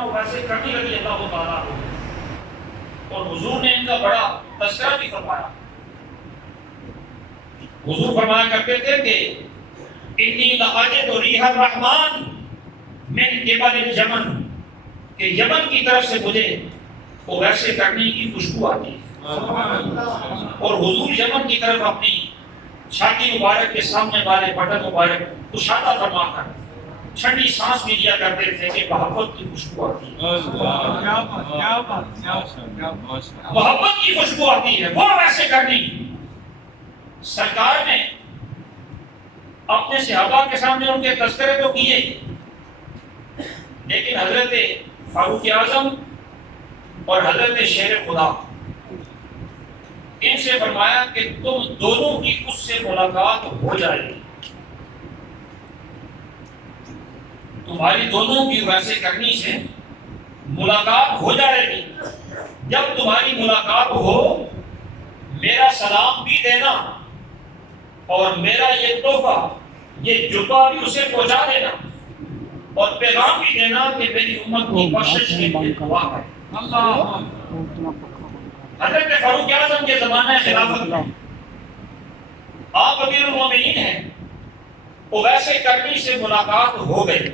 عنہ ویسے کرنی رضی اللہ تعالیٰ عنہ، اور حضور نے ان کا بڑا تذکرہ بھی فرمایا۔ حضور فرمایا کرتے تھے کہ انی لاجد ریح الرحمن من قبل الجمن، کہ یمن کی طرف سے مجھے وہ ویسے کرنی کی خوشبو آتی ہے، اور حضور یمن کی طرف اپنی چھاتی مبارک کے سامنے والے بٹن مبارک کشادہ فرما کر ٹھنڈی سانس بھی لیا کرتے تھے کہ محبت کی خوشبو آتی ہے، محبت کی خوشبو آتی ہے، وہ ویسے کرنی۔ سرکار نے اپنے صحابہ کے سامنے ان کے تذکرے تو کیے، لیکن حضرت فاروق اعظم اور حضرت شیر خدا ان سے فرمایا کہ تم دونوں کی اس سے ملاقات ہو جائے گی، تمہاری دونوں کی ویسے کرنی سے ملاقات ہو جائے گی۔ جب تمہاری ملاقات ہو میرا سلام بھی دینا، اور میرا یہ تحفہ یہ جبہ بھی اسے پہنچا دینا، اور پیغام بھی دینا کہ میری امت کی بخشش کے لیے دعا ہے۔ حضرت فاروق اعظم کے زمانہ خلافت میں آپ امیر المومنین ہیں، اویس کرنی سے ملاقات ہو گئی۔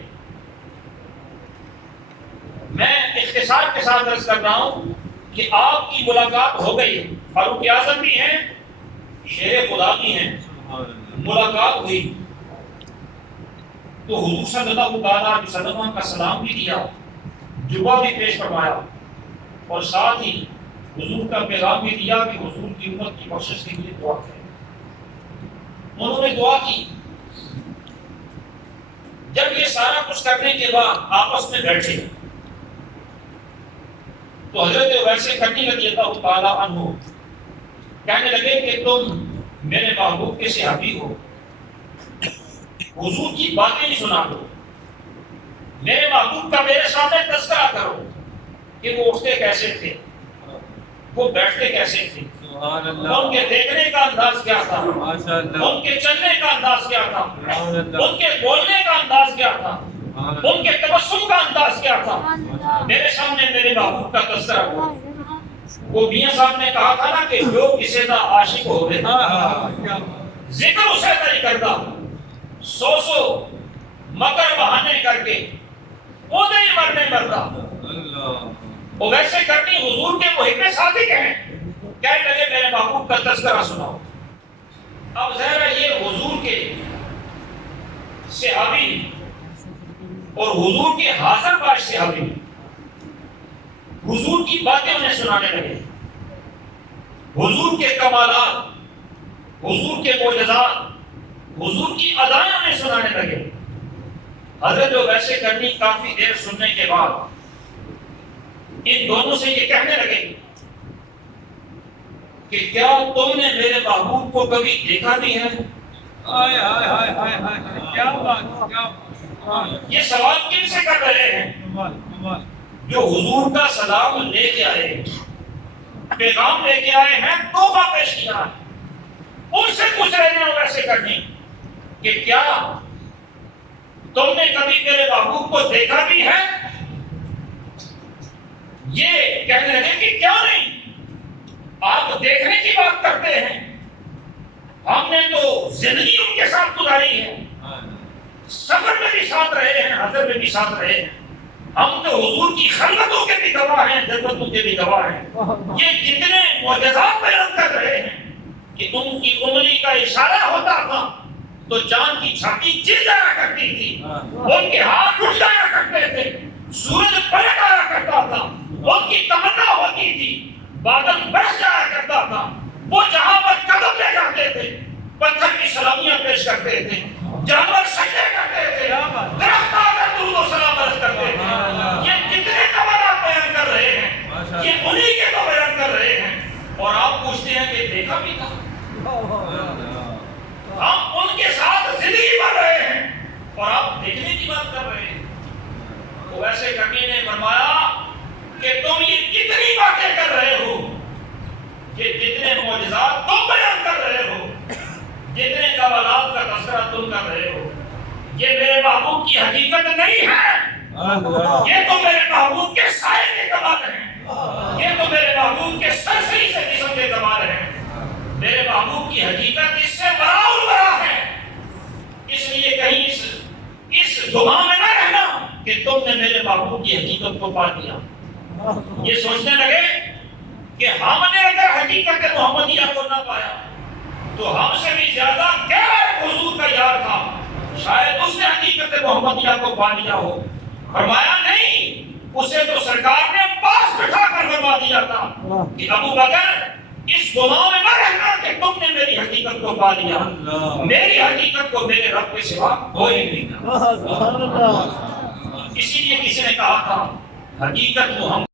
میں اختصار کے ساتھ عرض کر رہا ہوں کہ آپ کی ملاقات ہو گئی، فاروق اعظم بھی ہیں، شیر خدا بھی ہیں، ملاقات ہوئی تو حضور صلی اللہ تعالیٰ علیہ وسلم کا سلام بھی دیا، جبہ بھی پیش فرمایا، اور ساتھ ہی حضور کا پیغام بھی دیا کہ حضور کی امت کی بخشش کے لیے دعا کریں۔ انہوں نے دعا کی۔ جب یہ سارا کچھ کرنے کے بعد آپس میں بیٹھے تو حضرت ویسے کرنی رضی اللہ تعالیٰ عنہ کہنے لگے کہ تم میرے محبوب کے صحابی ہو، حضور کی باتیں ہی سنا دو، میرے محبوب کا میرے سامنے تذکرہ کرو کہ وہ اٹھتے کیسے تھے، وہ بیٹھتے کیسے تھے، ان کے دیکھنے کا انداز کیا تھا، ان کے چلنے کا انداز کیا تھا، ان کے بولنے کا انداز کیا تھا، ان کے تبسم کا انداز کیا تھا، میرے سامنے میرے محبوب کا تذکرہ کرو۔ وہ میاں صاحب نے کہا تھا نا کہ جو کسی کا عاشق ہو گئے ذکر اسے نہیں کرتا، سو مکر بہانے کر کے وہ نہیں مرنے مرتا۔ وہ ویسے کرنی حضور کے محب صادق ہیں، کہنے لگے میرے محبوب کا تذکرہ سناؤ۔ اب ظاہر ہے یہ حضور کے صحابی اور حضور کے حاضر باش صحابی حضور کی باتیں انہیں سنانے لگے، حضور کے کمالات، حضور کے معجزات، حضور کی ادائیں انہیں سنانے لگے۔ حضرت ویسے کرنی کافی دیر سننے کے بعد ان دونوں سے یہ کہنے لگے کہ کیا تم نے میرے محبوب کو کبھی دیکھا نہیں ہے؟ کیا بات، یہ سوال کن سے کر رہے ہیں؟ جو حضور کا سلام لے کے آئے، پیغام لے کے آئے ہیں، تحفہ پیش کیا ہے، ان سے پوچھ رہے ہیں ویسے کرنی کہ کیا تم نے کبھی میرے محبوب کو دیکھا بھی ہے؟ یہ کہنے لگے کہ کیا نہیں، آپ دیکھنے کی بات کرتے ہیں، ہم نے تو زندگی ان کے ساتھ گزاری ہے، سفر میں بھی ساتھ رہے ہیں، حضر میں بھی ساتھ رہے ہیں، ہم تو حضور کی خلوتوں کے بھی گواہ ہیں، جنتوں کے بھی گواہ ہیں۔ یہ کتنے معجزات بیان کر رہے ہیں کہ ان کی انگلی کا اشارہ ہوتا تھا تو جان کی چھاتی چل جایا کرتی تھی، ان کے ہاتھ اٹھ جایا کرتے تھے، سورج پلٹ آیا کرتا تھا، ان کی تمنا ہوتی تھی، بادل برس جایا کرتا تھا، وہ جہاں پر قدم لے جاتے تھے پتھر کی سلامیاں پیش کرتے تھے، جانور سجدے کرتے تھے، درخت آگر درود و سلام عرض کرتے تھے۔ یہ کتنے کمالات بیان کر رہے ہیں، یہ انہی کے تو بیان کر رہے ہیں، اور آپ پوچھتے ہیں کہ دیکھا بھی تھا؟ ہم ان کے ساتھ زندگی بھر رہے ہیں اور آپ دیکھنے کی بات کر رہے ہیں۔ تو ویسے کرنی نے فرمایا کہ تم یہ کتنی باتیں کر رہے ہو، یہ جتنے معجزات تم بیان کر رہے ہو، جتنے کمالات کا تذکرہ تم کر رہے ہو، یہ میرے محبوب کی حقیقت نہیں ہے، یہ تو میرے محبوب کے سائے کے کمال ہیں، یہ تو میرے محبوب کے سرسری سے قسم کے کمال ہیں۔ میرے محبوب کی حقیقت اس سے برا ہے، اس لیے کہیں اس گماں میں نہ رہنا کہ تم نے میرے محبوب کی حقیقت کو پا لیا۔ یہ سوچنے لگے کہ ہم نے اگر حقیقت محمدیہ کو نہ پایا تو ہم سے بھی زیادہ غیر حضور کا یار تھا، شاید اس نے حقیقت محمدیہ کو پا لیا ہو۔ فرمایا نہیں، اسے تو سرکار نے پاس بٹھا کر فرما دیا تھا کہ ابو بکر اس گماں میں نہ رہنا کہ تم نے میری حقیقت کو پا لیا، میری حقیقت کو میرے رب کے سوا کوئی نہیں جانتا۔ اسی لیے کسی نے کہا تھا حقیقت محمد